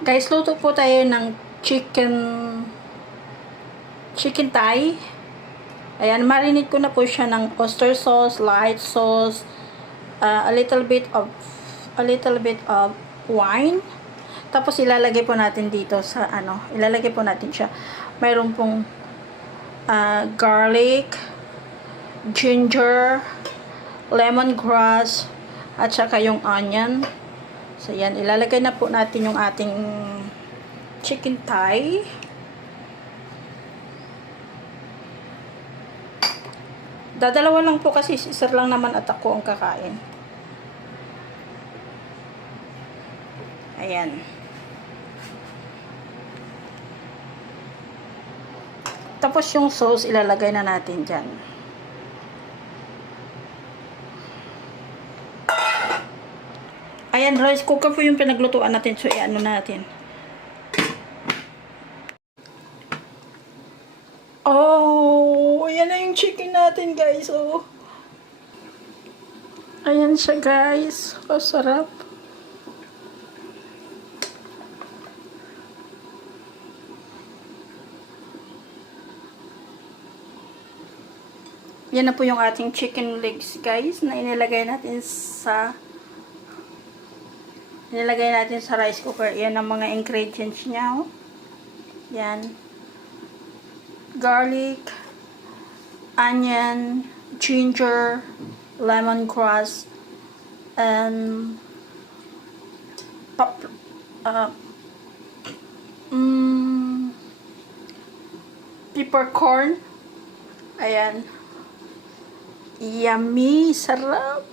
Guys, luto po tayo ng chicken thigh. Ayan, marinate ko na po siya ng oyster sauce, light sauce, a little bit of wine. Tapos ilalagay po natin dito sa ilalagay po natin siya. Mayroon pong garlic, ginger, lemongrass, at saka yung onion. So, yan. Ilalagay na po natin yung ating chicken thigh. Dadalawa lang po kasi sir lang naman at ako ang kakain. Ayan. Tapos yung sauce ilalagay na natin dyan. Ayan, rice cooker po yung pinaglutuan natin. So, i-ano natin. Oh, ayan na yung chicken natin, guys. Oh. Ayan siya, guys. Oh, sarap. Yan na po yung ating chicken legs, guys, na inilagay natin sa rice cooker. Yan ang mga ingredients niya. Oh. Yan. Garlic, onion, ginger, lemongrass, and peppercorn. Ayan. Yummy! Sarap!